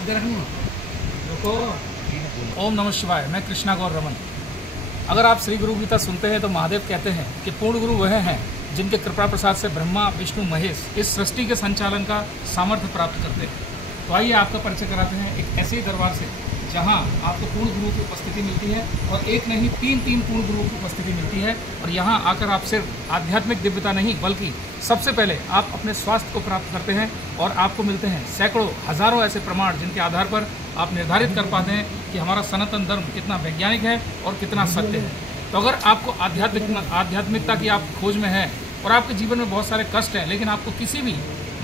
ओम नमः शिवाय। मैं कृष्णा गौर रमन। अगर आप श्री गुरु गीता सुनते हैं तो महादेव कहते हैं कि पूर्ण गुरु वह हैं जिनके कृपा प्रसाद से ब्रह्मा विष्णु महेश इस सृष्टि के संचालन का सामर्थ्य प्राप्त करते हैं। तो आइए आपका परिचय कराते हैं एक ऐसे दरबार से जहां आपको पूर्ण गुरु की उपस्थिति मिलती है, और एक नहीं तीन पूर्ण गुरुओं की उपस्थिति मिलती है। और यहां आकर आप सिर्फ आध्यात्मिक दिव्यता नहीं बल्कि सबसे पहले आप अपने स्वास्थ्य को प्राप्त करते हैं, और आपको मिलते हैं सैकड़ों हजारों ऐसे प्रमाण जिनके आधार पर आप निर्धारित कर पाते हैं कि हमारा सनातन धर्म कितना वैज्ञानिक है और कितना सत्य है। तो अगर आपको आध्यात्मिकता की आप खोज में हैं और आपके जीवन में बहुत सारे कष्ट हैं, लेकिन आपको किसी भी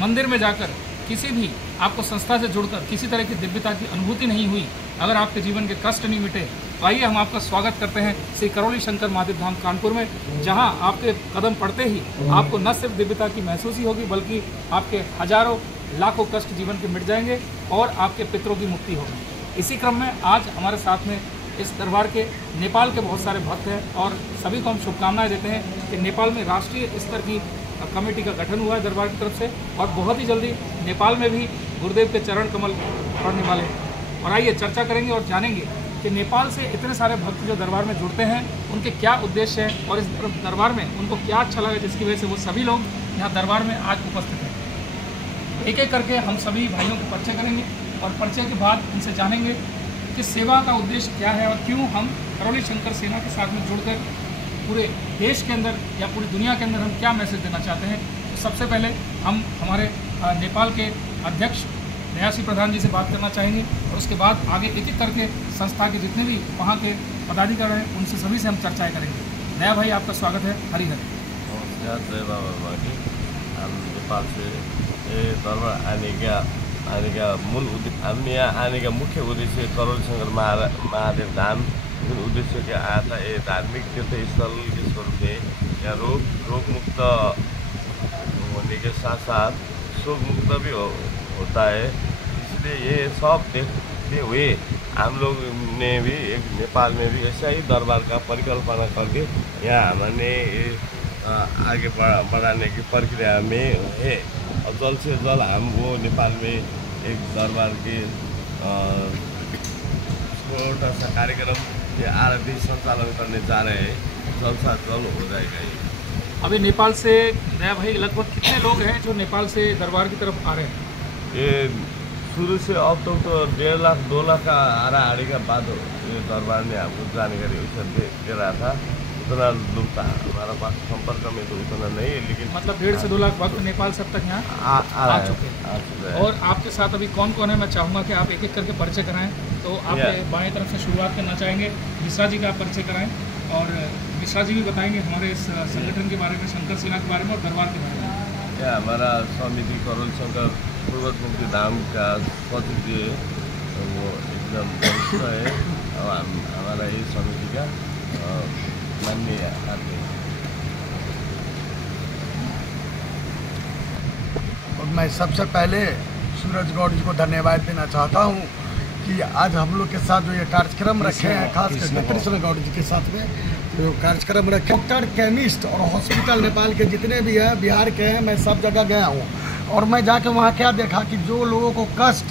मंदिर में जाकर किसी भी आपको संस्था से जुड़कर किसी तरह की दिव्यता की अनुभूति नहीं हुई, अगर आपके जीवन के कष्ट नहीं मिटे, तो आइए हम आपका स्वागत करते हैं श्री करौली शंकर महादेव धाम कानपुर में, जहां आपके कदम पड़ते ही आपको न सिर्फ दिव्यता की महसूस ही होगी बल्कि आपके हजारों लाखों कष्ट जीवन के मिट जाएंगे और आपके पितरों की मुक्ति होगी। इसी क्रम में आज हमारे साथ में इस दरबार के नेपाल के बहुत सारे भक्त हैं, और सभी को हम शुभकामनाएं देते हैं कि नेपाल में राष्ट्रीय स्तर की कमेटी का गठन हुआ है दरबार की तरफ से, और बहुत ही जल्दी नेपाल में भी गुरुदेव के चरण कमल पड़ने वाले हैं। और आइए चर्चा करेंगे और जानेंगे कि नेपाल से इतने सारे भक्त जो दरबार में जुड़ते हैं उनके क्या उद्देश्य है, और इस दरबार में उनको क्या अच्छा लगा जिसकी वजह से वो सभी लोग यहाँ दरबार में आज उपस्थित हैं। एक एक करके हम सभी भाइयों को परिचय करेंगे, और परिचय के बाद इनसे जानेंगे कि सेवा का उद्देश्य क्या है और क्यों हम करौली शंकर सेना के साथ में जुड़कर पूरे देश के अंदर या पूरी दुनिया के अंदर हम क्या मैसेज देना चाहते हैं। तो सबसे पहले हम हमारे नेपाल के अध्यक्ष न्यासी प्रधान जी से बात करना चाहेंगे, और उसके बाद आगे एक एक करके संस्था के जितने भी वहाँ के पदाधिकारी हैं उनसे सभी से हम चर्चाएँ करेंगे। नया भाई आपका स्वागत है। हरि हरि। नमस्कार, जय बाबा की। हम नेपाल से दरबार आने का मूल उद्देश्य, हम यहाँ आने का मुख्य उद्देश्य करौली शंकर महादेव धाम उद्देश्य क्या आया था। ये धार्मिक तीर्थ स्थल के स्वरूप में यहाँ रोग मुक्त होने के साथ साथ शोक मुक्त भी होता है। इसलिए ये सब देखते हुए हम लोग ने भी एक नेपाल में भी ऐसा ही दरबार का परिकल्पना करके यहाँ हमने आगे बढ़ाने की प्रक्रिया में है। और जल्द से जल्द हम वो नेपाल में एक दरबार के छोटा सा कार्यक्रम ये आरती संचालन करने जा रहे हैं। जल्द से जल्द हो जाएगा ये। अभी नेपाल से नया भाई लगभग कितने लोग हैं जो नेपाल से दरबार की तरफ आ रहे हैं? ये शुरू से अब तक तो 1.5 लाख 2 लाख का हाराहाड़ी का बाद ये दरबार ने हमको जानकारी उसे दे रहा था। उतना लोग था हमारा पास संपर्क में तो उतना नहीं है, लेकिन मतलब 1.5 से 2 लाख भक्त नेपाल से अब तक यहाँ आ चुके हैं। और आपके साथ अभी कौन कौन है, मैं चाहूँगा कि आप एक एक करके परिचय कराएं। तो आप बाएं तरफ से शुरुआत करना चाहेंगे, मिश्रा जी का आप परिचय कराएं, और मिश्रा जी भी बताएंगे हमारे इस संगठन के बारे में, शंकर सेना के बारे में और दरबार के बारे में। यह हमारा समिति करौली शंकर पूर्वज मुक्ति धाम का सचिव जी है, वो एकदम वरिष्ठ है। और हमारा ये समिति का माननीय आदमी। और मैं सबसे पहले सूरज गौड़ जी को धन्यवाद देना चाहता हूँ कि आज हम लोग के साथ जो ये कार्यक्रम रखे हैं, खास करके कृष्ण गौड़ जी के साथ में जो कार्यक्रम रखे, डॉक्टर, केमिस्ट और हॉस्पिटल नेपाल के जितने भी हैं, बिहार के हैं, मैं सब जगह गया हूँ। और मैं जाके वहाँ क्या देखा कि जो लोगों को कष्ट,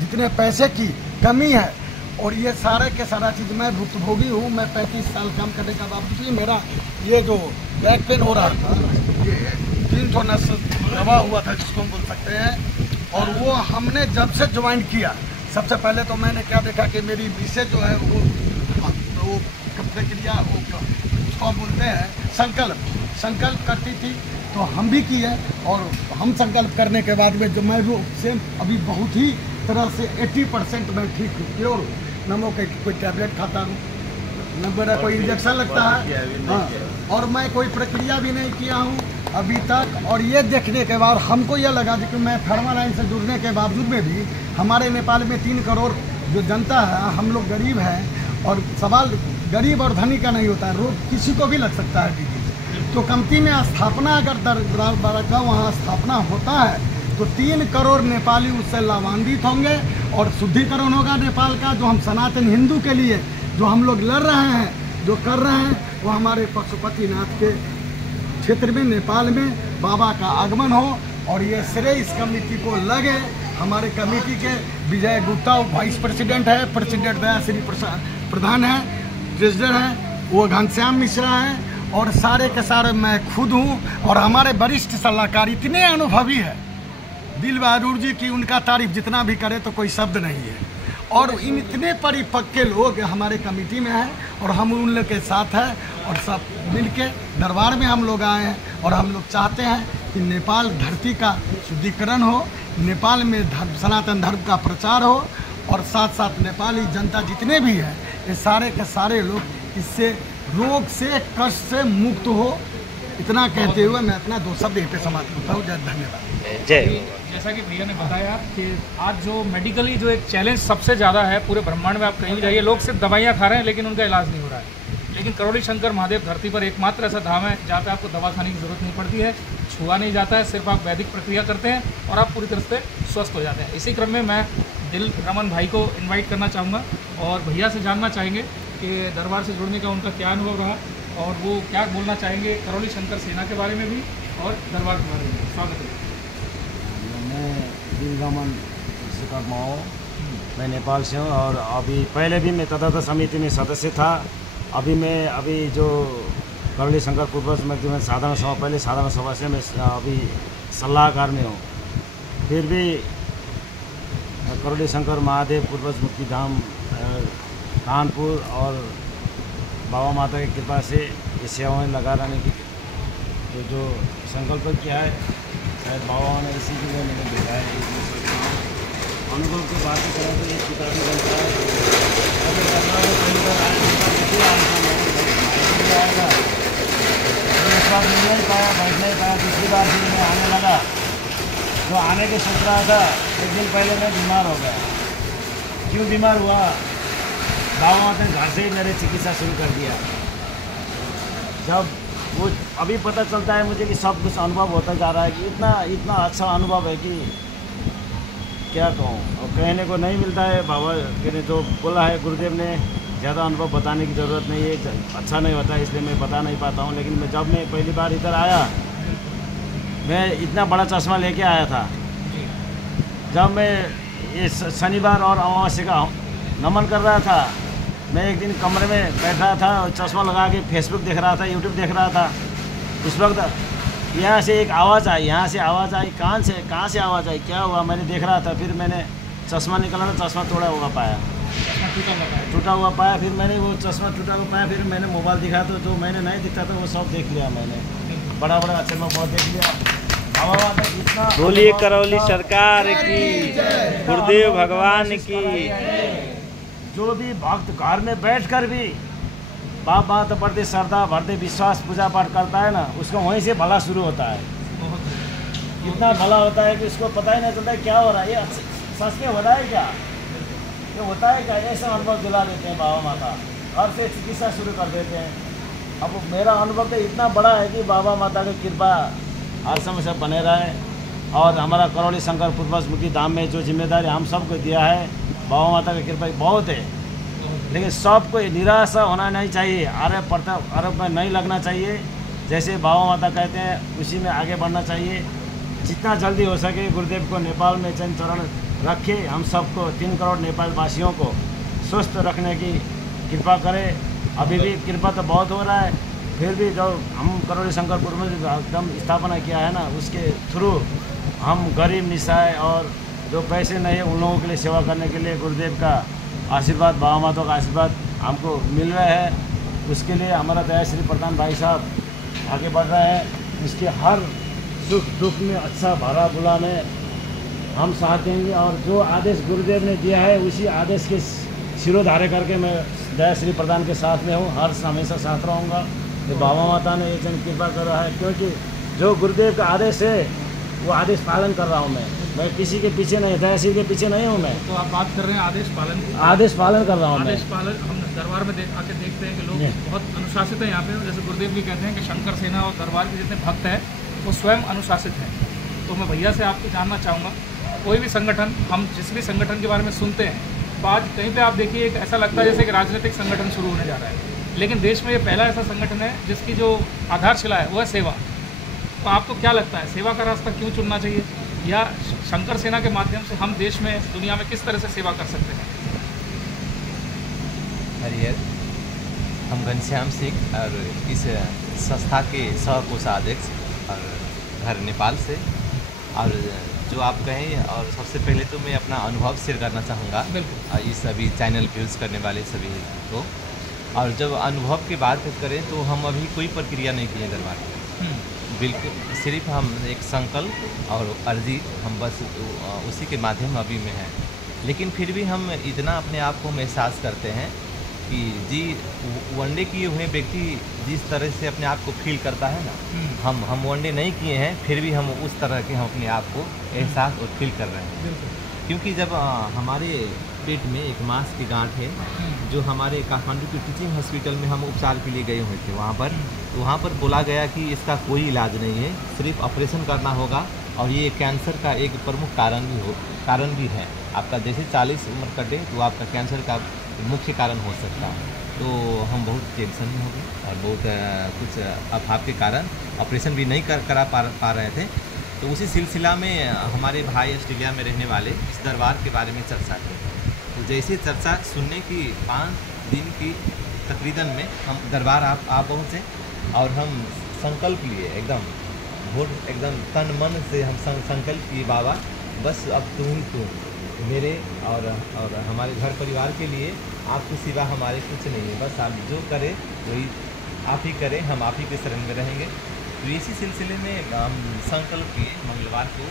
जितने पैसे की कमी है, और ये सारे के सारा चीज़ मैं भुक्तभोगी हूँ। मैं 35 साल काम करने का बावजूद भी मेरा ये जो बैक पेन हो रहा था, ये 3 ठो नस दबा हुआ था जिसको हम बोल सकते हैं। और वो हमने जब से ज्वाइन किया, सबसे पहले तो मैंने क्या देखा कि मेरी विषय जो है वो प्रक्रिया, वो उसको बोलते हैं संकल्प करती थी, तो हम भी किए। और हम संकल्प करने के बाद में जो मैं वो सेम अभी बहुत ही तरह से 80% मैं ठीक हूँ, प्योर हूँ। न मैं कोई टैबलेट खाता हूँ, न मेरा कोई इंजेक्शन लगता है, हाँ, और मैं कोई प्रक्रिया भी नहीं किया हूँ अभी तक। और ये देखने के बाद हमको ये लगा कि मैं फार्मा लाइन से जुड़ने के बावजूद में भी हमारे नेपाल में 3 करोड़ जो जनता है, हम लोग गरीब हैं। और सवाल गरीब और धनी का नहीं होता है, रोग किसी को भी लग सकता है डिजीज। तो कमती में स्थापना अगर दरबार का वहाँ स्थापना होता है तो 3 करोड़ नेपाली उससे लाभान्वित होंगे, और शुद्धिकरण होगा नेपाल का। जो हम सनातन हिंदू के लिए जो हम लोग लड़ रहे हैं, जो कर रहे हैं, वो हमारे पशुपतिनाथ के क्षेत्र में, नेपाल में बाबा का आगमन हो, और ये श्रेय इस कमेटी को लगे। हमारे कमेटी के विजय गुप्ता वाइस प्रेसिडेंट है, प्रेसिडेंट दयाश्री प्रधान है, ट्रेजरर है वो घनश्याम मिश्रा है, और सारे के सारे मैं खुद हूँ, और हमारे वरिष्ठ सलाहकार इतने अनुभवी है दिल बहादुर जी की, उनका तारीफ जितना भी करे तो कोई शब्द नहीं है। और इन इतने परिपक्व लोग हमारे कमेटी में हैं और हम उन लोग के साथ हैं, और सब मिलके दरबार में हम लोग आए हैं, और हम लोग चाहते हैं कि नेपाल धरती का शुद्धिकरण हो, नेपाल में धर्म सनातन धर्म का प्रचार हो, और साथ साथ नेपाली जनता जितने भी हैं ये सारे के सारे लोग इससे रोग से कष्ट से मुक्त हो। इतना कहते हुए मैं अपना 2 शब्द यहीं पे समाप्त करता हूँ। जय धन्यवाद। जय। जैसा कि भैया ने बताया कि आज जो मेडिकली जो एक चैलेंज सबसे ज़्यादा है पूरे ब्रह्मांड में, आप कहीं भी जाइए लोग सिर्फ दवाइयाँ खा रहे हैं लेकिन उनका इलाज नहीं हो रहा है। लेकिन करौली शंकर महादेव धरती पर एकमात्र ऐसा धाम है जहाँ पे आपको दवा खाने की ज़रूरत नहीं पड़ती है, छुआ नहीं जाता है, सिर्फ आप वैदिक प्रक्रिया करते हैं और आप पूरी तरह से स्वस्थ हो जाते हैं। इसी क्रम में मैं दिल रमन भाई को इन्वाइट करना चाहूँगा और भैया से जानना चाहेंगे कि दरबार से जुड़ने का उनका क्या अनुभव रहा और वो क्या बोलना चाहेंगे करौली शंकर सेना के बारे में भी और दरबार के बारे में। स्वागत है। मैं दिल रमन विश्वकर्मा हूँ, मैं नेपाल से हूँ और अभी पहले भी मैं तदर्थ समिति में सदस्य था। अभी जो करौली शंकर पूर्वज में साधारण सभा, पहले साधारण सभा से मैं अभी सलाहकार में हूँ। फिर भी करौली शंकर महादेव पूर्वज मुक्ति धाम कानपुर और बाबा माता की कृपा से ये सेवाएं लगा रहने की जो संकल्प किया है, शायद बाबा ने इसी के लिए मैंने देखा है। अनुभव की बात करें तो ये किताबी बनता है, अगर पहली बार आएगा इस बार मिल नहीं पाया, बैठ नहीं पाया, दूसरी बार फिर मैं आने लगा। जो आने के सोच रहा था, एक दिन पहले मैं बीमार हो गया। क्यों बीमार हुआ? बाबा माता ने घर से ही मेरे चिकित्सा शुरू कर दिया। जब वो अभी पता चलता है मुझे कि सब कुछ अनुभव होता जा रहा है कि इतना अच्छा अनुभव है कि क्या कहूँ, और कहने को नहीं मिलता है। बाबा ने जो बोला है गुरुदेव ने, ज़्यादा अनुभव बताने की ज़रूरत नहीं है, अच्छा नहीं होता है इसलिए मैं बता नहीं पाता हूँ। लेकिन जब मैं पहली बार इधर आया, मैं इतना बड़ा चश्मा लेके आया था। जब मैं ये शनिवार और अमावस्या का नमन कर रहा था, मैं एक दिन कमरे में बैठा था और चश्मा लगा के फेसबुक देख रहा था, यूट्यूब देख रहा था। उस वक्त यहाँ से एक आवाज़ आई, कहाँ से आवाज़ आई, क्या हुआ, मैंने देख रहा था। फिर मैंने चश्मा निकाला तो चश्मा टूटा हुआ पाया। फिर मैंने वो चश्मा टूटा हुआ पाया। फिर मैंने मोबाइल दिखा तो जो मैंने नहीं दिखता था वो सब देख लिया मैंने, बड़ा अच्छे में बहुत देख लिया। बोलिए करौली सरकार की, गुरुदेव भगवान की। जो भी भक्त घर में बैठकर भी बाबा तो बढ़ते श्रद्धा भरते विश्वास पूजा पाठ करता है ना, उसका वहीं से भला शुरू होता है। इतना भला होता है कि उसको पता ही नहीं चलता है क्या हो रहा है, ये सच में हो रहा है क्या, ये होता है क्या, ऐसा अनुभव दिला देते हैं बाबा माता। घर से चिकित्सा शुरू कर देते हैं। अब मेरा अनुभव तो इतना बड़ा है कि बाबा माता की कृपा हर समय से बने रहे, और हमारा करौली शंकर पूर्वज मुक्ति धाम में जो जिम्मेदारी हम सबको दिया है, बाबा माता की कृपा बहुत है। लेकिन सबको निराशा होना नहीं चाहिए, आरोप में नहीं लगना चाहिए। जैसे बाबा माता कहते हैं उसी में आगे बढ़ना चाहिए। जितना जल्दी हो सके गुरुदेव को नेपाल में चरण चरण रखे। हम सबको 3 करोड़ नेपाल वासियों को स्वस्थ रखने की कृपा करें। अभी भी कृपा तो बहुत हो रहा है, फिर भी जो हम करौली शंकर पूर्वज एकदम स्थापना किया है ना, उसके थ्रू हम गरीब निस्सहाय और जो पैसे नहीं है उन लोगों के लिए सेवा करने के लिए गुरुदेव का आशीर्वाद, बाबा माता का आशीर्वाद हमको मिल रहा है। उसके लिए हमारा दयाश्री प्रधान भाई साहब आगे बढ़ रहे हैं। उसके हर सुख दुख में अच्छा भरा बुला में हम साथ देंगे, और जो आदेश गुरुदेव ने दिया है उसी आदेश के सिरोधार्य करके मैं दयाश्री प्रधान के साथ में हूँ, हर हमेशा साथ रहूँगा। तो बाबा माता ने ये जन कृपा कर रहा है, क्योंकि जो गुरुदेव का आदेश है वो आदेश पालन कर रहा हूँ। मैं किसी के पीछे नहीं, दयाश्री के पीछे नहीं हूँ मैं। तो आप बात कर रहे हैं आदेश पालन की। आदेश पालन कर रहा हूँ। आदेश पालन हम दरबार में आके देखते हैं कि लोग बहुत अनुशासित हैं यहाँ पे। जैसे गुरुदेव भी कहते हैं कि शंकर सेना और दरबार के जितने भक्त हैं वो स्वयं अनुशासित हैं। तो मैं भैया से आपको जानना चाहूँगा, कोई भी संगठन, हम जिस भी संगठन के बारे में सुनते हैं, तो आज कहीं पे आप देखिए एक ऐसा लगता है जैसे कि राजनीतिक संगठन शुरू होने जा रहा है। लेकिन देश में ये पहला ऐसा संगठन है जिसकी जो आधारशिला है वो है सेवा। तो आपको क्या लगता है सेवा का रास्ता क्यों चुनना चाहिए? या शंकर सेना के माध्यम से हम देश में, दुनिया में किस तरह से सेवा कर सकते हैं? हरिहर, हम घनश्याम सिंह और इस संस्था के सह कोषाध्यक्ष और घर नेपाल से, और जो आप कहें, और सबसे पहले तो मैं अपना अनुभव शेयर करना चाहूँगा ये सभी चैनल व्यूज़ करने वाले सभी को। और जब अनुभव की बात करें तो हम अभी कोई प्रक्रिया नहीं किए दरबार में, बिल्कुल सिर्फ हम एक संकल्प और अर्जी, हम बस उसी के माध्यम अभी में हैं। लेकिन फिर भी हम इतना अपने आप को महसूस करते हैं कि जी वनडे किए हुए व्यक्ति जिस तरह से अपने आप को फील करता है ना, हम वनडे नहीं किए हैं फिर भी हम उस तरह के हम अपने आप को एहसास और फील कर रहे हैं। क्योंकि जब हमारे पेट में एक मांस की गांठ है, जो हमारे काठमांडू के टीचिंग हॉस्पिटल में हम उपचार के लिए गए हुए थे, वहाँ पर बोला गया कि इसका कोई इलाज नहीं है, सिर्फ ऑपरेशन करना होगा, और ये कैंसर का एक प्रमुख कारण भी है। आपका जैसे 40 उम्र कटे तो आपका कैंसर का मुख्य कारण हो सकता है। तो हम बहुत टेंशन में हो गए और बहुत कुछ अभाव के कारण ऑपरेशन भी नहीं करा पा रहे थे। तो उसी सिलसिला में हमारे भाई ऑस्ट्रेलिया में रहने वाले इस दरबार के बारे में चर्चा की। तो जैसे चर्चा सुनने की 5 दिन की तकरीबन में हम दरबार आ पहुँचे और हम संकल्प लिए, एकदम तन मन से हम संकल्प किए, बाबा बस अब तू मेरे और हमारे घर परिवार के लिए आपके सिवा हमारे कुछ नहीं है, बस आप जो करें वही आप ही करें, हम आप ही के शरण में रहेंगे। तो इसी सिलसिले में हम संकल्प किए मंगलवार को,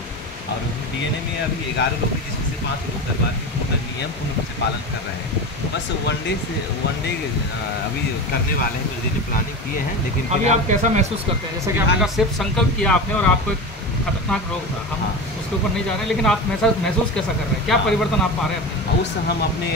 और डीएनए में अभी 11 लोग हैं, जिसमें से 5 लोग दरबार के पूर्ण नियम पूर्ण रूप से पालन कर रहे हैं। बस वनडे अभी करने वाले हैं, कुछ दिन प्लानिंग किए हैं। लेकिन अभी आप कैसा महसूस करते हैं? जैसे कि आपने कहा सिर्फ संकल्प किया आपने और आपको एक खतरनाक रोग था, हम उसके ऊपर नहीं जा रहे हैं, लेकिन आप महसूस कैसा कर रहे हैं? क्या परिवर्तन आप पा रहे हैं अपने? उस हम अपने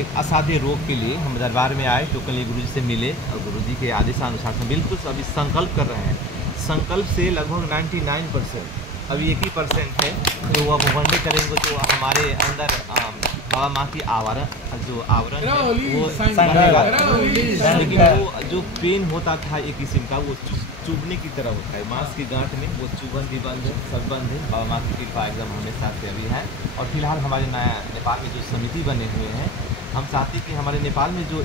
एक असाध्य रोग के लिए हम दरबार में आए, टोकन लिए गुरुजी से मिले और गुरुजी के आदेशानुसार हम बिल्कुल अभी संकल्प कर रहे हैं। संकल्प से लगभग 99%, अभी 1% है जो अब वनडे करेंगे तो हमारे अंदर बाबा माँ की आवरण है वो बनेगा। लेकिन वो जो पेन होता था एक किस्म का, वो चुभने की तरह होता है मांस की गांठ में, वो चुभन भी बंद है, सब बंद है। बाबा माँ की कृपा एकदम हमेशा से अभी है। और फिलहाल हमारे नया नेपाल में जो समिति बने हुए हैं, हम चाहते हैं कि हमारे नेपाल में जो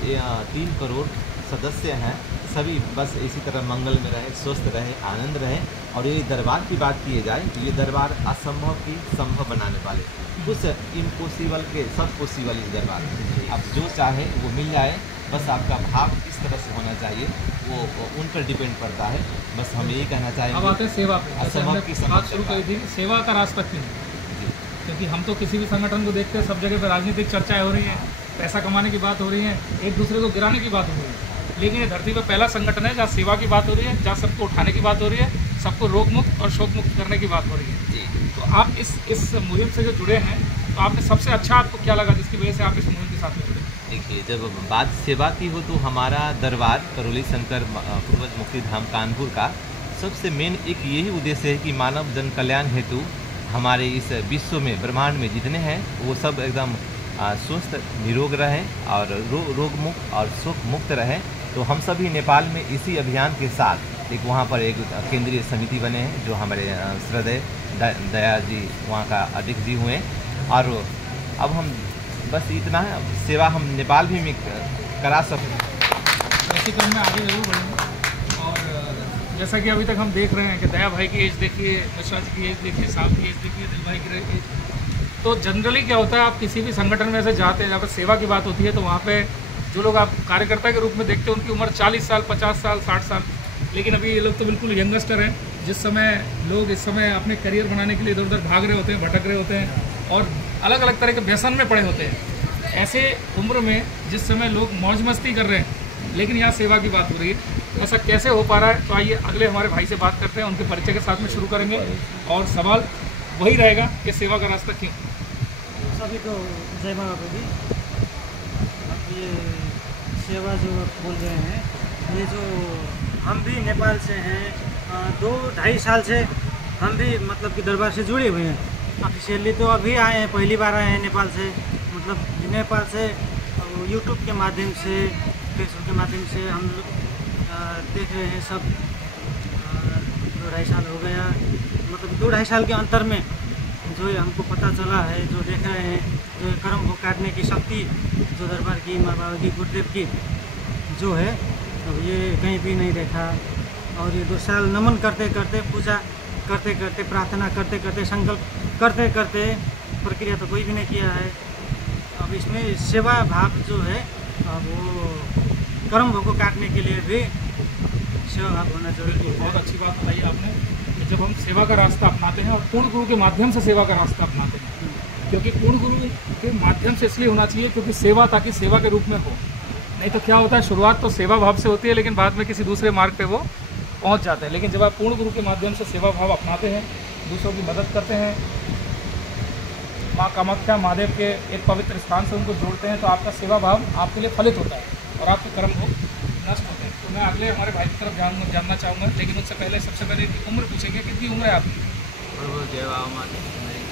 3 करोड़ सदस्य हैं सभी बस इसी तरह मंगल में रहें, स्वस्थ रहें, आनंद रहें। और ये दरबार की बात की जाए तो ये दरबार असंभव की संभव बनाने वाले, कुछ इम्पॉसिबल के सब पॉसिबल इस दरबार में। आप जो चाहे वो मिल जाए, बस आपका भाव किस तरह से होना चाहिए वो उन पर डिपेंड करता है। बस हम यही कहना चाहेंगे। अब आते हैं सेवा पे। असंभव की बात शुरू करी थी, सेवा का रास्ता क्यों? क्योंकि हम तो किसी भी संगठन को देखते हैं, सब जगह पर राजनीतिक चर्चाएँ हो रही हैं, पैसा कमाने की बात हो रही है, एक दूसरे को गिराने की बात हो रही है। लेकिन ये धरती पर पहला संगठन है जहाँ सेवा की बात हो रही है, जहाँ सबको उठाने की बात हो रही है, सबको रोग मुक्त और शोक मुक्त करने की बात हो रही है। तो आप इस मुहिम से जो जुड़े हैं, तो आपने सबसे अच्छा आपको क्या लगा जिसकी वजह से आप इस मुहिम के साथ में जुड़े? देखिए, जब बात सेवा की हो तो हमारा दरबार करौली शंकर पूर्वज मुक्ति धाम कानपुर का सबसे मेन एक यही उद्देश्य है कि मानव जन कल्याण हेतु हमारे इस विश्व में, ब्रह्मांड में जितने हैं वो सब एकदम स्वस्थ निरोग रहें और रोग मुक्त और शोक मुक्त रहें। तो हम सभी नेपाल में इसी अभियान के साथ एक वहाँ पर एक केंद्रीय समिति बने हैं, जो हमारे श्रद्धेय दया जी वहाँ का अध्यक्ष जी हुए। और अब हम बस इतना है, सेवा हम नेपाल भी में करा सकते हैं। ऐसे क्रम में आगे जरूर बढ़ेंगे। और जैसा कि अभी तक हम देख रहे हैं कि दया भाई की एज देखिए, मिश्रा जी की एज देखिए, साहब की एज देखिए, दिल भाई की एज। तो जनरली क्या होता है, आप किसी भी संगठन में से जाते हैं, जहाँ पर सेवा की बात होती है, तो वहाँ पे जो लोग आप कार्यकर्ता के रूप में देखते हैं उनकी उम्र 40 साल, 50 साल, 60 साल। लेकिन अभी ये लोग तो बिल्कुल यंगस्टर हैं। जिस समय लोग इस समय अपने करियर बनाने के लिए इधर उधर भाग रहे होते हैं, भटक रहे होते हैं और अलग अलग तरह के व्यसन में पड़े होते हैं, ऐसे उम्र में जिस समय लोग मौज मस्ती कर रहे हैं, लेकिन यहाँ सेवा की बात हो रही है, तो ऐसा कैसे हो पा रहा है? तो आइए अगले हमारे भाई से बात करते हैं, उनके परिचय के साथ में शुरू करेंगे। और सवाल वही रहेगा कि सेवा का रास्ता क्यों? सभी को जय माँ बाबू जी। अब ये सेवा जो बोल रहे हैं, ये जो हम भी नेपाल से हैं, 2-2.5 साल से हम भी मतलब कि दरबार से जुड़े हुए हैं। ऑफिशियली तो अभी आए हैं, पहली बार आए हैं नेपाल से। मतलब नेपाल से यूट्यूब के माध्यम से, फेसबुक के माध्यम से हम लोग देख रहे हैं सब। 2-2.5 साल हो गया, मतलब 2-2.5 साल के अंतर में जो ये हमको पता चला है, जो देख रहे हैं, जो कर्म को काटने की शक्ति जो दरबार की माँ बाबा की गुरुदेव की जो है, अब ये कहीं भी नहीं देखा। और ये 2 साल नमन करते करते, पूजा करते करते, प्रार्थना करते करते, संकल्प करते करते, प्रक्रिया तो कोई भी नहीं किया है। अब इसमें सेवा भाव जो है, अब वो कर्म को काटने के लिए भी सेवा भाव होना जरूरी है। बहुत अच्छी बात बताई आपने कि जब हम सेवा का रास्ता अपनाते हैं और पूर्ण गुरु के माध्यम से सेवा का रास्ता अपनाते हैं, क्योंकि पूर्ण गुरु के माध्यम से इसलिए होना चाहिए क्योंकि सेवा ताकि सेवा के रूप में हो। नहीं तो क्या होता है, शुरुआत तो सेवा भाव से होती है लेकिन बाद में किसी दूसरे मार्ग पे वो पहुंच जाते हैं। लेकिन जब आप पूर्ण गुरु के माध्यम से सेवा भाव अपनाते हैं, दूसरों की मदद करते हैं, माँ कामाख्या महादेव के एक पवित्र स्थान से उनको जोड़ते हैं, तो आपका सेवा भाव आपके लिए फलित होता है और आपके कर्म को नष्ट होते हैं। तो मैं अगले हमारे भाई की तरफ जानना चाहूँगा, लेकिन उससे पहले सबसे पहले इनकी उम्र पूछेंगे। कितनी उम्र है आपकी?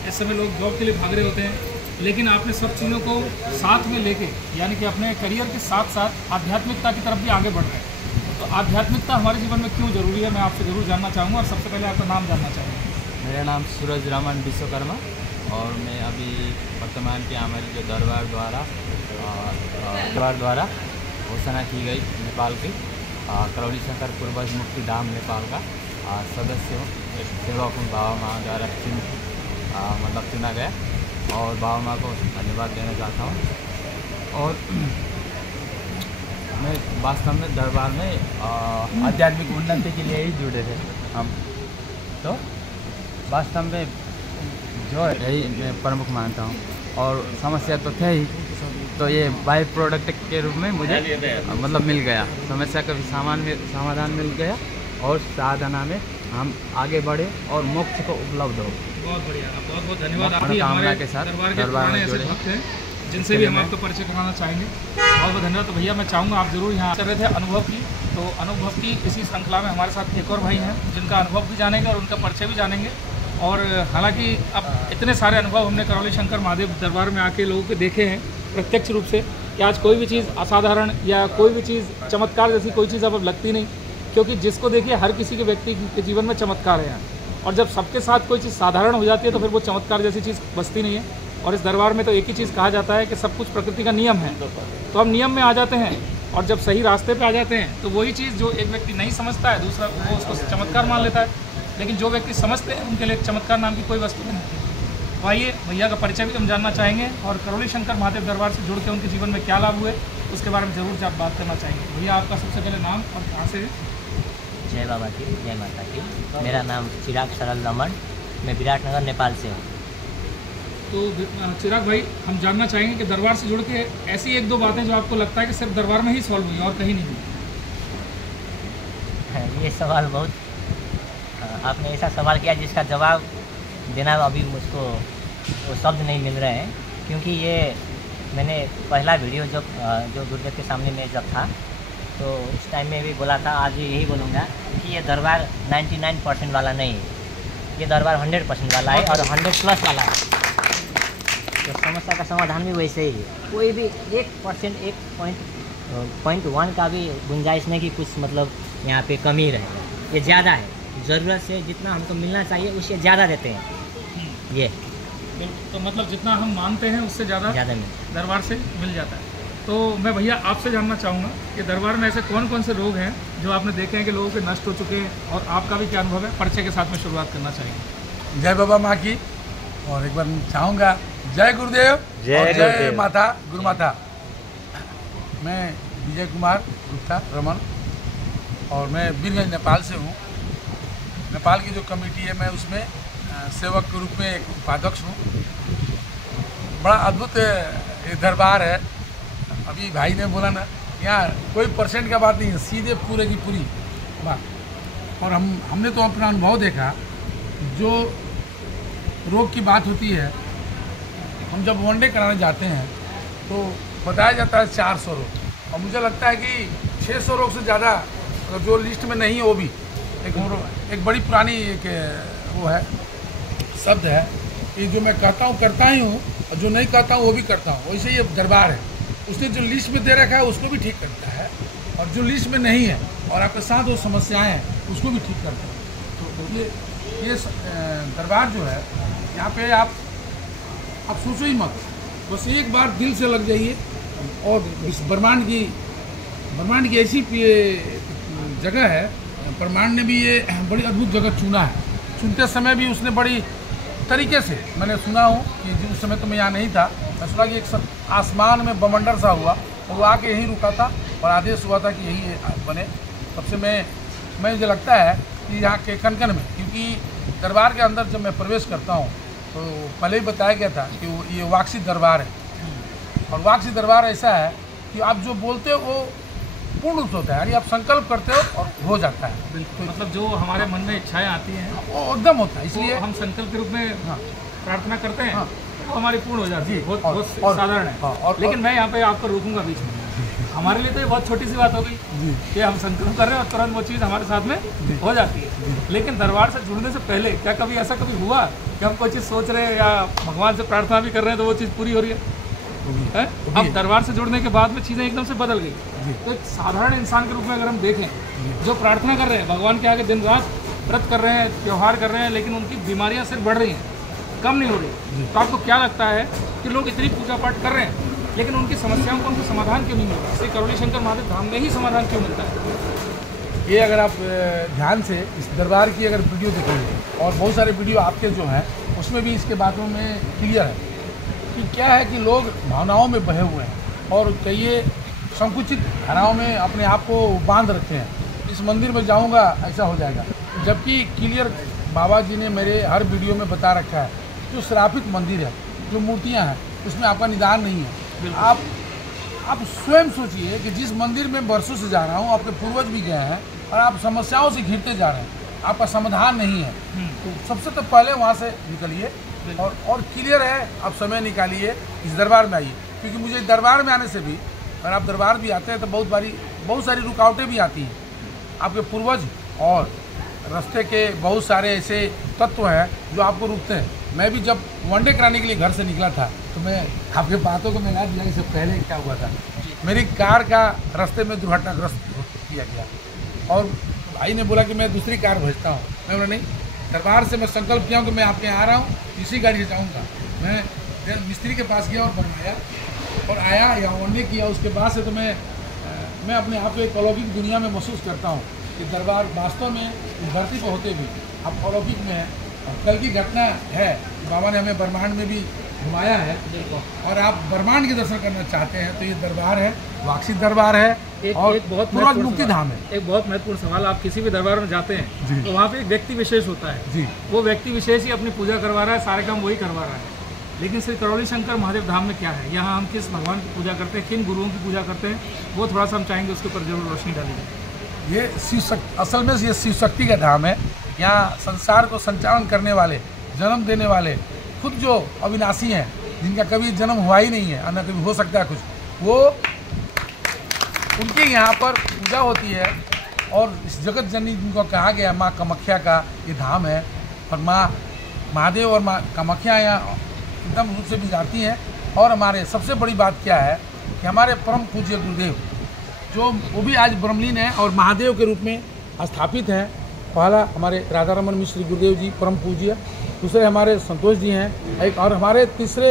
इस समय लोग जॉब के लिए भाग रहे होते हैं, लेकिन आपने सब चीज़ों को साथ में लेके, यानी कि अपने करियर के साथ साथ आध्यात्मिकता की तरफ भी आगे बढ़ रहे हैं। तो आध्यात्मिकता हमारे जीवन में क्यों जरूरी है, मैं आपसे जरूर जानना चाहूँगा। और सबसे पहले आपका नाम जानना चाहूँगा। मेरा नाम सूरज रमन विश्वकर्मा और मैं अभी वर्तमान के हमारे जो दरबार द्वारा घोषणा की गई नेपाल की करौली शंकर पूर्वज मुक्ति धाम नेपाल का सदस्य हूँ। एक सेवक हूँ, बाबा माँ द्वारा चुना गया और बाबा माँ को धन्यवाद देना चाहता हूँ। और मैं वास्तव में दरबार में आध्यात्मिक उन्नति के लिए ही जुड़े थे हम, तो वास्तव में जो है यही मैं प्रमुख मानता हूँ। और समस्या तो थे ही, तो ये बाई प्रोडक्ट के रूप में मुझे मतलब मिल गया, समस्या का भी समाधान मिल गया और साधना में हम आगे बढ़े और मोक्ष को उपलब्ध हो। बहुत बढ़िया, बहुत बहुत धन्यवाद। आप भी हमारे के साथ दरबार के पुराने ऐसे भक्त हैं जिनसे भी हम आपको परिचय कराना चाहेंगे। बहुत बहुत धन्यवाद। तो भैया मैं चाहूँगा आप जरूर यहाँ कर रहे थे अनुभव की, तो अनुभव की इसी श्रृंखला में हमारे साथ एक और भाई हैं जिनका अनुभव भी जानेंगे और उनका परिचय भी जानेंगे। और हालांकि अब इतने सारे अनुभव हमने करौली शंकर महादेव दरबार में आके लोगों के देखे हैं प्रत्यक्ष रूप से कि आज कोई भी चीज़ असाधारण या कोई भी चीज़ चमत्कार जैसी कोई चीज़ अब लगती नहीं, क्योंकि जिसको देखिए हर किसी के व्यक्ति के जीवन में चमत्कार है यहाँ। और जब सबके साथ कोई चीज़ साधारण हो जाती है तो फिर वो चमत्कार जैसी चीज़ बचती नहीं है। और इस दरबार में तो एक ही चीज़ कहा जाता है कि सब कुछ प्रकृति का नियम है, तो हम नियम में आ जाते हैं और जब सही रास्ते पे आ जाते हैं तो वही चीज़ जो एक व्यक्ति नहीं समझता है दूसरा वो उसको चमत्कार मान लेता है, लेकिन जो व्यक्ति समझते हैं उनके लिए चमत्कार नाम की कोई वस्तु नहीं होती। तो आइए भैया का परिचय भी हम जानना चाहेंगे और करौली शंकर महादेव दरबार से जुड़ के उनके जीवन में क्या लाभ हुए उसके बारे में जरूर आप बात करना चाहेंगे। भैया आपका सबसे पहले नाम और कहाँ से? जय बाबा की, जय माता की। मेरा नाम चिराग सरल रमन, मैं विराटनगर नेपाल से हूँ। तो चिराग भाई हम जानना चाहेंगे कि दरबार से जुड़ के ऐसी एक दो बातें जो आपको लगता है कि सिर्फ दरबार में ही सॉल्व हुई और कहीं नहीं हुई। ये सवाल बहुत आपने ऐसा सवाल किया जिसका जवाब देना अभी मुझको वो शब्द नहीं मिल रहे हैं, क्योंकि ये मैंने पहला वीडियो जो गुरुदेव के सामने में जब था तो उस टाइम में भी बोला था, आज भी यही बोलूँगा कि ये दरबार 99% वाला नहीं है, ये दरबार 100% वाला है और 100+ वाला है। तो समस्या का समाधान भी वैसे ही है, कोई भी 1% 1.1 का भी गुंजाइश नहीं कि कुछ मतलब यहाँ पे कमी रहे। ये ज़्यादा है, ज़रूरत से जितना हमको मिलना चाहिए उससे ज़्यादा देते हैं ये। तो मतलब जितना हम मानते हैं उससे ज़्यादा दरबार से मिल जाता है। तो मैं भैया आपसे जानना चाहूँगा कि दरबार में ऐसे कौन कौन से रोग हैं जो आपने देखे हैं कि लोगों के नष्ट हो चुके हैं और आपका भी क्या अनुभव है, परिचय के साथ में शुरुआत करना चाहेंगे। जय बाबा माँ की, और एक बार चाहूँगा जय गुरुदेव, जय माता गुरु माता। मैं विजय कुमार गुप्ता रमन और मैं बीरगंज नेपाल से हूँ। नेपाल की जो कमेटी है मैं उसमें सेवक के रूप में एक उपाध्यक्ष हूँ। बड़ा अद्भुत ये दरबार है। अभी भाई ने बोला ना, यहाँ कोई परसेंट का बात नहीं है, सीधे पूरे की पूरी बात। और हमने तो अपना अनुभव देखा, जो रोग की बात होती है, हम जब वनडे कराने जाते हैं तो बताया जाता है 400 रोग, और मुझे लगता है कि 600 रोग से ज़्यादा जो लिस्ट में नहीं है वो भी एक बड़ी पुरानी एक वो है शब्द है कि जो मैं कहता हूँ करता ही हूँ और जो नहीं कहता हूँ वो भी करता हूँ। वैसे ये दरबार है, उसने जो लिस्ट में दे रखा है उसको भी ठीक करता है, और जो लिस्ट में नहीं है और आपके साथ वो समस्याएं हैं उसको भी ठीक करता है। तो ये दरबार जो है यहाँ पे आप सोचो ही मत, बस एक बार दिल से लग जाइए। और इस ब्रह्मांड की ऐसी जगह है, ब्रह्मांड ने भी ये बड़ी अद्भुत जगह चुना है। चुनते समय भी उसने बड़ी तरीके से, मैंने सुना हूँ कि उस समय तो मैं यहाँ नहीं था, मैं सुना कि एक आसमान में बमंडर सा हुआ और वो आके यहीं रुका था और आदेश हुआ था कि यही बने। तब से मैं मुझे लगता है कि यहाँ के कनकन में, क्योंकि दरबार के अंदर जब मैं प्रवेश करता हूँ तो पहले ही बताया गया था कि ये वाक्सी दरबार है। और वाक्सी दरबार ऐसा है कि आप जो बोलते हो वो पूर्ण रूप होता है, यानी आप संकल्प करते हो और हो जाता है। बिल्कुल, मतलब जो हमारे मन में इच्छाएं आती हैं वो एकदम होता है, इसलिए हम संकल्प के रूप में प्रार्थना करते हैं तो हमारी पूर्ण हो जाती है। बहुत साधारण है। लेकिन मैं यहाँ पे आपको रोकूंगा बीच में। हमारे लिए तो ये बहुत छोटी सी बात हो गई कि हम संकल्प कर रहे हैं और तुरंत वो चीज़ हमारे साथ में हो जाती है। लेकिन दरबार से जुड़ने से पहले क्या कभी ऐसा कभी हुआ कि हम कोई चीज़ सोच रहे हैं या भगवान से प्रार्थना भी कर रहे हैं तो वो चीज़ पूरी हो रही है? अब दरबार से जुड़ने के बाद में चीज़ें एकदम से बदल गई। तो एक साधारण इंसान के रूप में अगर हम देखें, जो प्रार्थना कर रहे हैं भगवान के आगे दिन रात व्रत कर रहे हैं, त्यौहार कर रहे हैं, लेकिन उनकी बीमारियां सिर्फ बढ़ रही हैं, कम नहीं हो रही। तो आपको क्या लगता है कि लोग इतनी पूजा पाठ कर रहे हैं लेकिन उनकी समस्याओं को उनको समाधान क्यों नहीं मिलता? श्री करौली शंकर महादेव धाम में ही समाधान क्यों मिलता है? ये अगर आप ध्यान से इस दरबार की अगर वीडियो देखेंगे और बहुत सारे वीडियो आपके जो हैं उसमें भी इसके बातों में क्लियर है कि क्या है कि लोग भावनाओं में बहे हुए हैं और कई संकुचित धाराओं में अपने आप को बांध रखे हैं। इस मंदिर में जाऊंगा ऐसा हो जाएगा, जबकि क्लियर बाबा जी ने मेरे हर वीडियो में बता रखा है जो श्रापित मंदिर है, जो मूर्तियां हैं उसमें आपका निदान नहीं है। आप स्वयं सोचिए कि जिस मंदिर में वर्षों से जा रहा हूँ, आपके पूर्वज भी गए हैं और आप समस्याओं से घिरते जा रहे हैं, आपका समाधान नहीं है। तो सबसे तो पहले वहाँ से निकलिए और क्लियर है, आप समय निकालिए, इस दरबार में आइए। क्योंकि मुझे दरबार में आने से भी, अगर आप दरबार भी आते हैं तो बहुत सारी रुकावटें भी आती हैं। आपके पूर्वज और रास्ते के बहुत सारे ऐसे तत्व हैं जो आपको रुकते हैं। मैं भी जब वनडे कराने के लिए घर से निकला था तो मैं आपके बातों को मिला दिया। इससे पहले क्या हुआ था, मेरी कार का रास्ते में दुर्घटनाग्रस्त किया गया और भाई ने बोला कि मैं दूसरी कार भेजता हूँ। मैं बोला नहीं, दरबार से मैं संकल्प किया हूँ कि मैं आपके यहाँ आ रहा हूँ, इसी गाड़ी से जाऊँगा। मैं मिस्त्री के पास गया और बनवाया और आया या वनडे किया। उसके बाद से तो मैं अपने आप को एक अलौकिक दुनिया में महसूस करता हूँ कि दरबार वास्तव में इस धरती पर होते हुए आप अलौकिक में है। कल की घटना है, बाबा ने हमें ब्रह्मांड में भी घुमाया है और आप ब्रह्मांड के दर्शन करना चाहते हैं तो ये दरबार है, वाक्सी दरबार है। एक बहुत मुक्ति धाम है। एक बहुत महत्वपूर्ण सवाल, आप किसी भी दरबार में जाते हैं तो वहाँ पे एक व्यक्ति विशेष होता है जी। वो व्यक्ति विशेष ही अपनी पूजा करवा रहा है, सारे काम वही करवा रहा है। लेकिन श्री करौली शंकर महादेव धाम में क्या है, यहाँ हम किस भगवान की पूजा करते हैं, किन गुरुओं की पूजा करते हैं, वो थोड़ा सा हम चाहेंगे उसके ऊपर जरूर रोशनी डालेंगे। ये असल में ये शिव शक्ति का धाम है। यहाँ संसार को संचालन करने वाले, जन्म देने वाले, खुद जो अविनाशी हैं, जिनका कभी जन्म हुआ ही नहीं है और न कभी हो सकता है कुछ, वो उनके यहाँ पर पूजा होती है। और इस जगत जननी जिनको कहा गया माँ कामाख्या का ये धाम है और माँ महादेव और माँ कामाख्या यहाँ एकदम रूप से भी जाती हैं। और हमारे सबसे बड़ी बात क्या है कि हमारे परम पूज्य गुरुदेव जो वो भी आज ब्रह्मलीन है और महादेव के रूप में स्थापित हैं। पहला हमारे राधा रमन मिश्र गुरुदेव जी परम पूज्य, दूसरे हमारे संतोष जी हैं, एक और हमारे तीसरे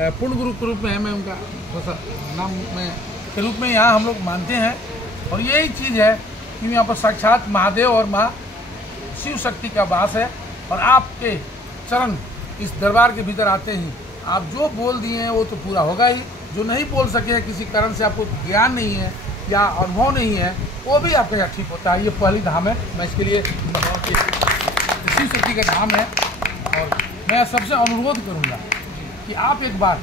पूर्ण गुरु के रूप में है, मैं उनका थोड़ा नाम में के रूप में यहाँ हम लोग मानते हैं। और यही चीज़ है कि यहाँ पर साक्षात महादेव और माँ शिव शक्ति का वास है। और आपके चरण इस दरबार के भीतर आते ही आप जो बोल दिए हैं वो तो पूरा होगा ही, जो नहीं बोल सके हैं किसी कारण से, आपको ज्ञान नहीं है या अनुभव नहीं है, वो भी आपका यहाँ ठीक होता है। ये पहली धाम है, मैं इसके लिए शिव शक्ति का धाम है। और मैं सबसे अनुरोध करूँगा कि आप एक बार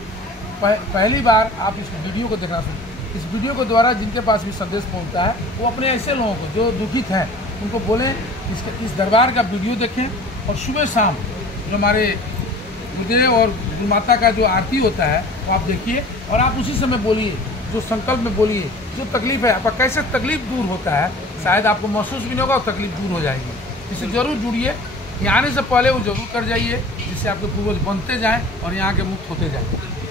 पहली बार आप इस वीडियो को देखना सुन, इस वीडियो के द्वारा जिनके पास भी संदेश पहुँचता है वो अपने ऐसे लोगों को जो दुखित हैं उनको बोलें इस दरबार का वीडियो देखें। और सुबह शाम जो हमारे गुरुदेव और गुरु माता का जो आरती होता है वो आप देखिए और आप उसी समय बोलिए, जो संकल्प में बोलिए, जो तकलीफ है आपका कैसे तकलीफ दूर होता है, शायद आपको महसूस भी नहीं होगा और तकलीफ दूर हो जाएगी। इससे जरूर जुड़िए, यहाँ आने से पहले वो जरूर कर जाइए जिससे आपके पूर्वज बनते जाएँ और यहाँ के मुक्त होते जाएँ।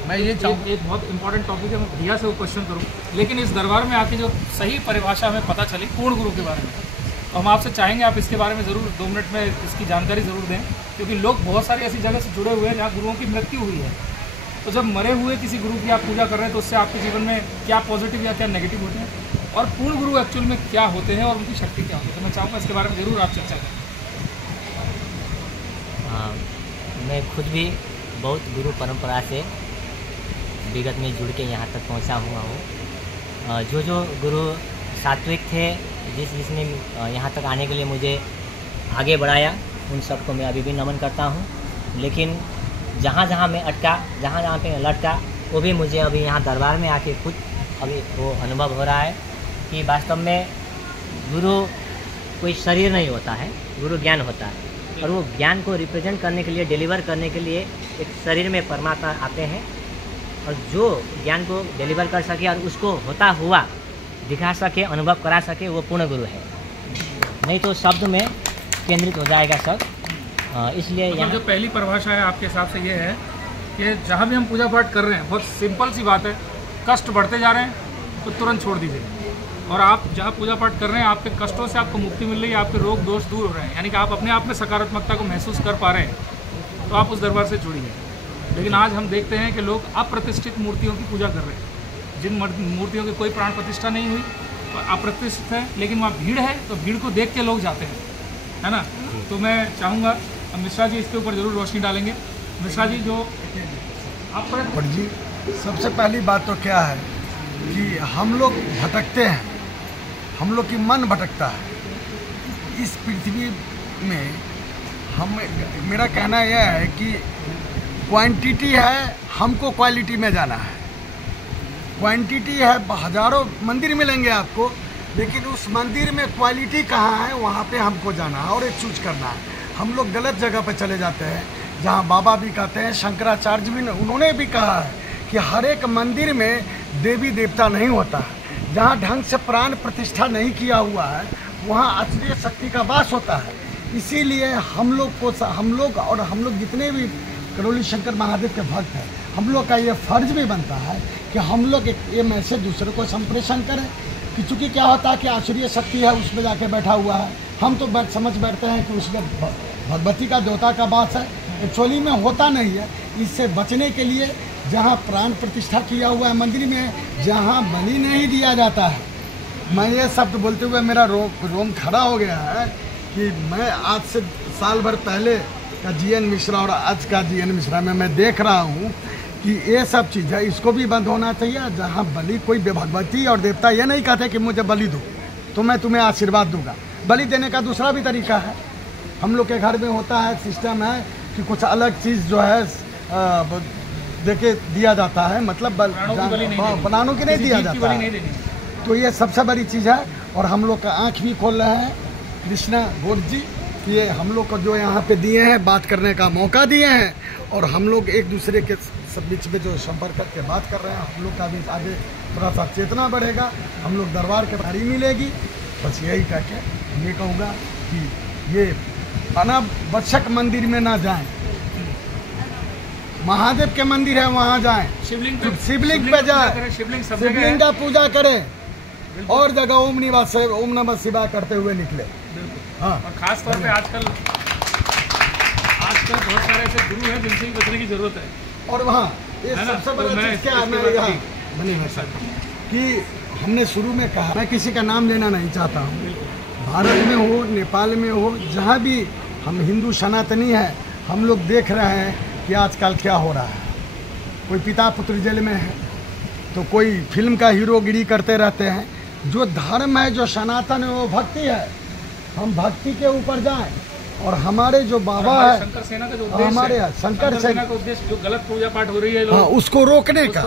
मैं ये चाहूँ एक बहुत इंपॉर्टेंट टॉपिक है, मैं भैया से वो क्वेश्चन करूँ, लेकिन इस दरबार में आके जो सही परिभाषा हमें पता चली पूर्ण गुरु के बारे में, तो हम आपसे चाहेंगे आप इसके बारे में ज़रूर 2 मिनट में इसकी जानकारी ज़रूर दें, क्योंकि लोग बहुत सारी ऐसी जगह से जुड़े हुए हैं जहाँ गुरुओं की मृत्यु हुई है। तो जब मरे हुए किसी गुरु की आप पूजा कर रहे हैं तो उससे आपके जीवन में क्या पॉजिटिव या क्या नेगेटिव होते हैं, और पूर्ण गुरु एक्चुअल में क्या होते हैं और उनकी शक्ति क्या होती है। तो मैं चाहूँगा इसके बारे में ज़रूर आप चर्चा करें। हाँ, मैं खुद भी बहुत गुरु परंपरा से विगत में जुड़ के यहाँ तक पहुँचा हुआ हूँ। जो गुरु सात्विक थे, जिसने यहाँ तक आने के लिए मुझे आगे बढ़ाया, उन सबको मैं अभी भी नमन करता हूँ। लेकिन जहाँ जहाँ मैं अटका, जहाँ जहाँ पे लटका, वो भी मुझे अभी यहाँ दरबार में आके खुद अभी वो अनुभव हो रहा है कि वास्तव में गुरु कोई शरीर नहीं होता है, गुरु ज्ञान होता है। और वो ज्ञान को रिप्रेजेंट करने के लिए, डिलीवर करने के लिए एक शरीर में परमात्मा आते हैं, और जो ज्ञान को डिलीवर कर सके और उसको होता हुआ दिखा सके, अनुभव करा सके, वो पूर्ण गुरु है। नहीं तो शब्द में केंद्रित हो जाएगा सब। इसलिए यहाँ जो पहली परिभाषा है आपके हिसाब से ये है कि जहाँ भी हम पूजा पाठ कर रहे हैं, बहुत सिंपल सी बात है, कष्ट बढ़ते जा रहे हैं तो तुरंत छोड़ दीजिए। और आप जहाँ पूजा पाठ कर रहे हैं, आपके कष्टों से आपको मुक्ति मिल रही है, आपके रोग दोष दूर हो रहे हैं, यानी कि आप अपने आप में सकारात्मकता को महसूस कर पा रहे हैं, तो आप उस दरबार से जुड़िए। लेकिन आज हम देखते हैं कि लोग अप्रतिष्ठित मूर्तियों की पूजा कर रहे हैं, जिन मूर्तियों की कोई प्राण प्रतिष्ठा नहीं हुई, अप्रतिष्ठित है, लेकिन वहाँ भीड़ है, तो भीड़ को देख के लोग जाते हैं, है ना। तो मैं चाहूँगा मिश्रा जी इसके ऊपर ज़रूर रोशनी डालेंगे। मिश्रा जी, जो आप जी, सबसे पहली बात तो क्या है कि हम लोग भटकते हैं, हम लोग की मन भटकता है इस पृथ्वी में। मेरा कहना यह है कि क्वांटिटी है, हमको क्वालिटी में जाना है। क्वांटिटी है, हजारों मंदिर मिलेंगे आपको, लेकिन उस मंदिर में क्वालिटी कहाँ है, वहाँ पे हमको जाना है और एक चूज करना है। हम लोग गलत जगह पे चले जाते हैं, जहाँ बाबा भी कहते हैं, शंकराचार्य भी उन्होंने भी कहा है कि हर एक मंदिर में देवी देवता नहीं होता है। जहाँ ढंग से प्राण प्रतिष्ठा नहीं किया हुआ है, वहाँ असली शक्ति का वास होता है। इसीलिए हम लोग जितने भी करौली शंकर महादेव के भक्त हैं, हम लोग का ये फर्ज भी बनता है कि हम लोग ये मैसेज दूसरे को संप्रेषण करें कि चूँकि क्या होता है कि आसुरीय शक्ति है, उसमें जाके बैठा हुआ है, हम तो समझ बैठते हैं कि उसमें भगवती का देवता का वास है, एक्चुअली में होता नहीं है। इससे बचने के लिए जहाँ प्राण प्रतिष्ठा किया हुआ है मंदिर में, जहाँ बलि नहीं दिया जाता है, मैं ये शब्द बोलते हुए मेरा रोम खड़ा हो गया है कि मैं आज से साल भर पहले का जीएन मिश्रा और आज का जीएन मिश्रा में मैं देख रहा हूँ कि ये सब चीज़ है, इसको भी बंद होना चाहिए। जहाँ बलि कोई भगवती और देवता ये नहीं कहते कि मुझे बलि दो तो मैं तुम्हें आशीर्वाद दूंगा। बलि देने का दूसरा भी तरीका है, हम लोग के घर में होता है, सिस्टम है कि कुछ अलग चीज़ जो है देके दिया जाता है, मतलब बनानों की नहीं दिया जाता है। तो ये सबसे बड़ी चीज़ है। और हम लोग का आँख भी खोल रहे हैं कृष्णा गौर जी, ये हम लोग को जो यहाँ पे दिए हैं, बात करने का मौका दिए हैं, और हम लोग एक दूसरे के सब बीच में जो संपर्क करके बात कर रहे हैं, हम लोग का भी आगे थोड़ा सा चेतना बढ़ेगा, हम लोग दरबार के बारी मिलेगी। बस यही कह के ये कहूँगा कि ये अनावश्यक मंदिर में ना जाएं, महादेव के मंदिर है वहाँ जाएं, शिवलिंग पे जाए, शिवलिंग का पूजा करें, और जगह ओम नमः शिवाय करते हुए निकले। हाँ, और खास तौर पे आजकल बहुत सारे ऐसे गुरु हैं जिनसे ही बचने की जरूरत है। और वहाँ ये सबसे बड़ा चीज़ क्या है कि हमने शुरू में कहा, मैं किसी का नाम लेना नहीं चाहता हूँ, भारत में हो, नेपाल में हो, जहाँ भी हम हिंदू सनातनी हैं, हम लोग देख रहे हैं कि आजकल क्या हो रहा है। कोई पिता पुत्र जेल में है, तो कोई फिल्म का हीरोगिरी करते रहते हैं। जो धर्म है, जो सनातन है, वो भक्ति है। हम भक्ति के ऊपर जाएं, और हमारे जो बाबा है, शंकर सेना का जो उद्देश्य हमारे है, शंकर सेना का उद्देश्य जो गलत पूजा पाठ हो रही है, हाँ, उसको रोकने का।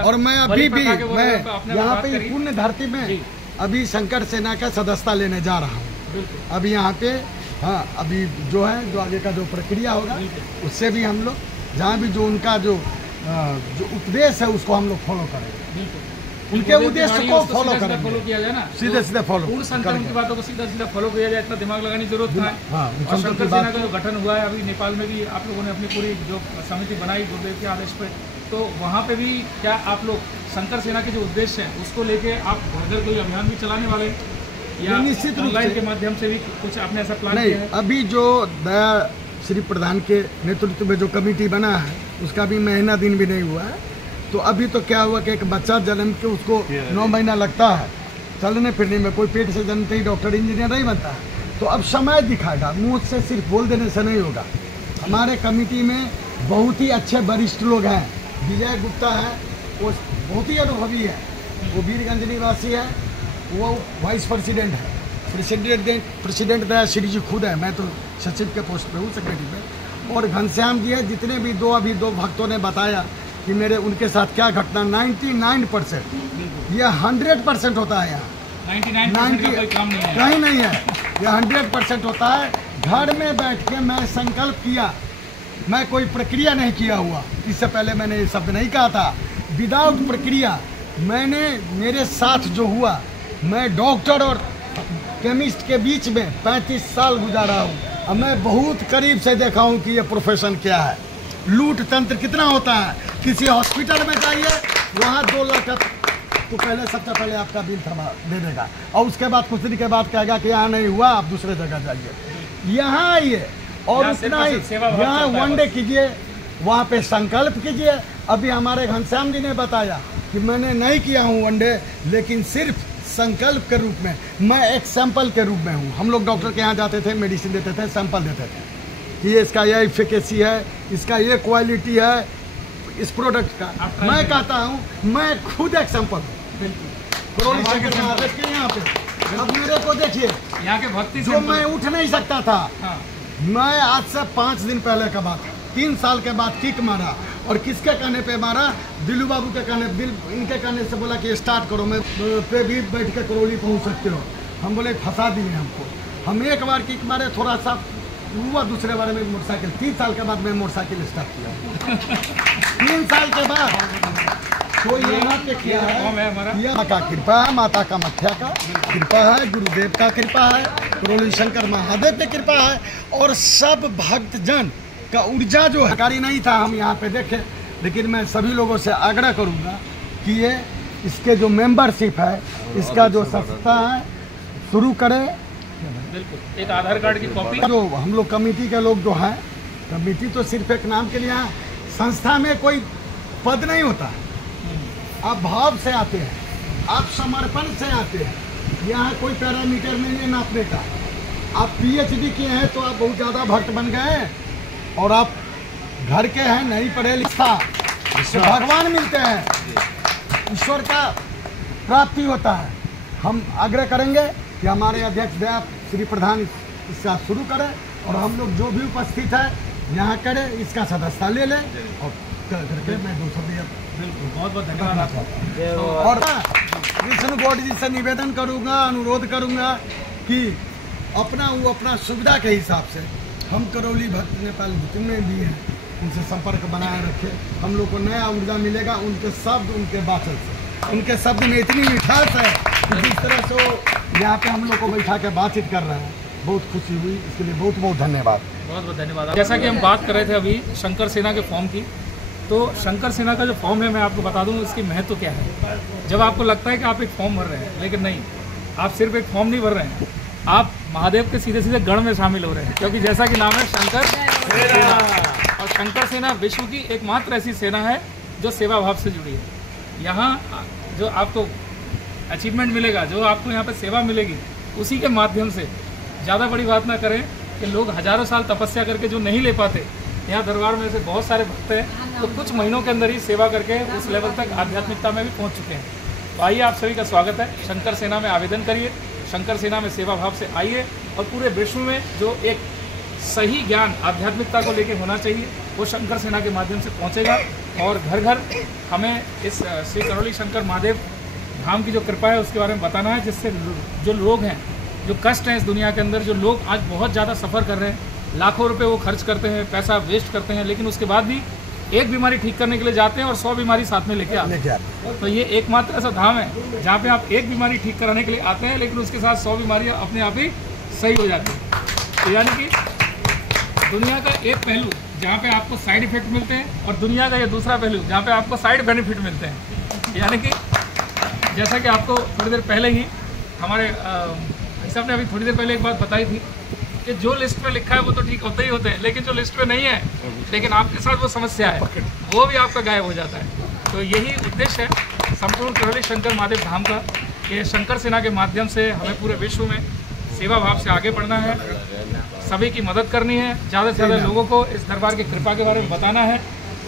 और मैं अभी भी यहाँ पे पुण्य धरती में अभी शंकर सेना का सदस्यता लेने जा रहा हूँ। अभी यहाँ पे हाँ, अभी जो है, जो आगे का जो प्रक्रिया होगा, उससे भी हम लोग जहाँ भी जो उनका जो उपदेश है, उसको हम लोग फॉलो करेंगे, उनके उद्देश्य को फॉलो करेंगे, फॉलो किया जाए ना, सीधे फॉलो, पूर्ण संतों की बातों को सीधा फॉलो किया जाए, इतना दिमाग लगाने की जरूरत है। और शंकर सेना का जो गठन हुआ है अभी नेपाल में भी, आप लोगों ने अपनी पूरी जो समिति बनाई गुरुदेव के आदेश पे, तो वहाँ पे भी क्या आप लोग शंकर सेना के जो उद्देश्य है उसको लेके आप घर घर कोई अभियान भी चलाने वाले हैं? या निश्चित रूप ऑनलाइन से के माध्यम से भी कुछ आपने ऐसा प्लान नहीं, किया है? अभी जो दया श्री प्रधान के नेतृत्व में जो कमेटी बना है उसका भी महीना दिन भी नहीं हुआ है। तो अभी तो क्या हुआ कि एक बच्चा जन्म के उसको 9 महीना लगता है चलने फिरने में, कोई पेट से जन्मते ही डॉक्टर इंजीनियर नहीं बनता है। तो अब समय दिखाएगा, मुँह से सिर्फ बोल देने से नहीं होगा। हमारे कमेटी में बहुत ही अच्छे वरिष्ठ लोग हैं। विजय गुप्ता है, वो बहुत ही अनुभवी है, वो वीरगंज निवासी है, वो वाइस प्रेसिडेंट है। प्रेसिडेंट दया श्री जी खुद है, मैं तो सचिव के पोस्ट पे हूँ, सेक्रेटरी पे। और घनश्याम जी है, जितने भी दो भक्तों ने बताया कि मेरे उनके साथ क्या घटना, 99% ये 100% होता है यहाँ। 99% का कोई काम नहीं है, कहीं नहीं है, ये 100% होता है। घर में बैठ के मैं संकल्प किया, मैं कोई प्रक्रिया नहीं किया हुआ, इससे पहले मैंने ये शब्द नहीं कहा था। विदाउट प्रक्रिया मैंने, मेरे साथ जो हुआ, मैं डॉक्टर और केमिस्ट के बीच में 35 साल गुजारा हूँ। अब मैं बहुत करीब से देखा हूँ कि ये प्रोफेशन क्या है, लूट तंत्र कितना होता है। किसी हॉस्पिटल में जाइए, वहाँ 2 लाख तो पहले सबसे पहले आपका बिल थमा दे देगा, और उसके बाद कुछ दिन के बाद कहेगा कि यहाँ नहीं हुआ, आप दूसरे जगह जाइए। यहाँ आइए और उतना ही यहाँ वनडे कीजिए, वहाँ पे संकल्प कीजिए। अभी हमारे घनश्याम जी ने बताया कि मैंने नहीं किया हूँ वनडे, लेकिन सिर्फ संकल्प के रूप में, मैं एक सैंपल के रूप में हूँ। हम लोग डॉक्टर के यहाँ जाते थे, मेडिसिन देते थे, सैंपल देते थे कि ये इसका ये इफिकेसी है, इसका ये क्वालिटी है इस प्रोडक्ट का। मैं कहता हूँ मैं खुद एक सैंपल हूँ करौली शंकर महादेव के यहाँ पे। अब मेरे को देखिए, यहाँ के भक्ति जो मैं उठ नहीं सकता था, हाँ। मैं आज से 5 दिन पहले का बात, 3 साल के बाद किक मारा, और किसके कहने पे मारा? दिल्लू बाबू के कहने, इनके कहने से बोला कि स्टार्ट करो, मैं पे भी बैठ के करौली पहुँच सकते हो। हम बोले फंसा दिए हमको। हम एक बार किक मारे, थोड़ा सा हुआ, दूसरे बारे में मोटरसाइकिल। 3 साल के बाद मैं मोटरसाइकिल स्टार्ट किया। 3 साल के बाद तो यहाँ पे क्या है, ये माता का कृपा है, माता का मठिया का कृपा है, गुरुदेव का कृपा है, करौली शंकर महादेव की कृपा है, और सब भक्तजन का ऊर्जा जो है। कारी नहीं था हम यहाँ पे देखे, लेकिन मैं सभी लोगों से आग्रह करूँगा कि ये इसके जो मेंबरशिप है, इसका जो संस्था है, शुरू करें। बिल्कुल, एक आधार कार्ड की कॉपी। जो हम लोग कमेटी के लोग जो हैं, कमेटी तो सिर्फ एक नाम के लिए है, संस्था में कोई पद नहीं होता है। आप भाव से आते हैं, आप समर्पण से आते हैं। यहाँ कोई पैरामीटर नहीं है नापने का। आप PhD किए हैं तो आप बहुत ज़्यादा भक्त बन गए हैं, और आप घर के हैं, नहीं पढ़े लिखा, तो भगवान मिलते हैं, ईश्वर का प्राप्ति होता है। हम आग्रह करेंगे कि हमारे अध्यक्ष दया श्री प्रधान इसका शुरू करें, और हम लोग जो भी उपस्थित है यहाँ करें, इसका सदस्यता ले लें, और करके मैं 200 दिया। बहुत बहुत धन्यवाद आपका। और कृष्ण गौड़ जी से निवेदन करूँगा, अनुरोध करूँगा कि अपना सुविधा के हिसाब से हम करौली भक्त नेपाल जितने भी हैं उनसे संपर्क बनाए रखें। हम लोग को नया ऊर्जा मिलेगा, उनके शब्द, उनके वाचन से। उनके शब्द में इतनी मिठास है कि जिस तरह से वो यहाँ पे हम लोग को बैठा के बातचीत कर रहे हैं, बहुत खुशी हुई। इसके लिए बहुत बहुत धन्यवाद। बहुत बहुत धन्यवाद। जैसा कि हम बात कर रहे थे अभी शंकर सेना के फॉर्म की, तो शंकर सेना का जो फॉर्म है, मैं आपको बता दूं इसकी महत्व क्या है। जब आपको लगता है कि आप एक फॉर्म भर रहे हैं, लेकिन नहीं, आप सिर्फ एक फॉर्म नहीं भर रहे हैं, आप महादेव के सीधे सीधे गण में शामिल हो रहे हैं, क्योंकि जैसा कि नाम है शंकर सेना, और शंकर सेना विश्व की एकमात्र ऐसी सेना है जो सेवा भाव से जुड़ी है। यहाँ जो आपको अचीवमेंट मिलेगा, जो आपको यहाँ पे सेवा मिलेगी, उसी के माध्यम से। ज़्यादा बड़ी बात ना करें कि लोग हजारों साल तपस्या करके जो नहीं ले पाते, यहाँ दरबार में से बहुत सारे भक्त हैं, तो कुछ महीनों के अंदर ही सेवा करके उस लेवल तक आध्यात्मिकता में भी पहुँच चुके हैं। तो आइए, आप सभी का स्वागत है। शंकर सेना में आवेदन करिए, शंकर सेना में सेवा भाव से आइए, और पूरे विश्व में जो एक सही ज्ञान आध्यात्मिकता को लेकर होना चाहिए, वो शंकर सेना के माध्यम से पहुँचेगा। और घर घर हमें इस श्री करौली शंकर महादेव धाम की जो कृपा है उसके बारे में बताना है, जिससे जो लोग हैं, जो कष्ट हैं इस दुनिया के अंदर, जो लोग आज बहुत ज़्यादा सफ़र कर रहे हैं, लाखों रुपए वो खर्च करते हैं, पैसा वेस्ट करते हैं, लेकिन उसके बाद भी एक बीमारी ठीक करने के लिए जाते हैं और 100 बीमारी साथ में लेके आते हैं। तो ये एकमात्र ऐसा धाम है जहाँ पे आप एक बीमारी ठीक कराने के लिए आते हैं, लेकिन उसके साथ 100 बीमारियाँ अपने आप ही सही हो जाती हैं। तो यानी कि दुनिया का एक पहलू जहाँ पे आपको साइड इफेक्ट मिलते हैं, और दुनिया का ये दूसरा पहलू जहाँ पे आपको साइड बेनिफिट मिलते हैं। यानी कि जैसा कि आपको थोड़ी देर पहले ही हमारे जैसे आपने अभी थोड़ी देर पहले एक बात बताई थी कि जो लिस्ट में लिखा है वो तो ठीक होते ही होते हैं, लेकिन जो लिस्ट में नहीं है, लेकिन आपके साथ वो समस्या है, वो भी आपका गायब हो जाता है। तो यही उद्देश्य है संपूर्ण करौली शंकर महादेव धाम का, कि शंकर सेना के माध्यम से हमें पूरे विश्व में सेवा भाव से आगे बढ़ना है, सभी की मदद करनी है, ज़्यादा से ज़्यादा लोगों को इस दरबार की कृपा के बारे में बताना है,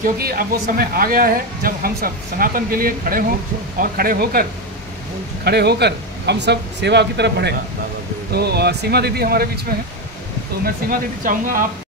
क्योंकि अब वो समय आ गया है जब हम सब सनातन के लिए खड़े हों और खड़े होकर हम सब सेवा की तरफ बढ़ें। तो सीमा दीदी हमारे बीच में है, तो मैं सीमा दीदी चाहूँगा आप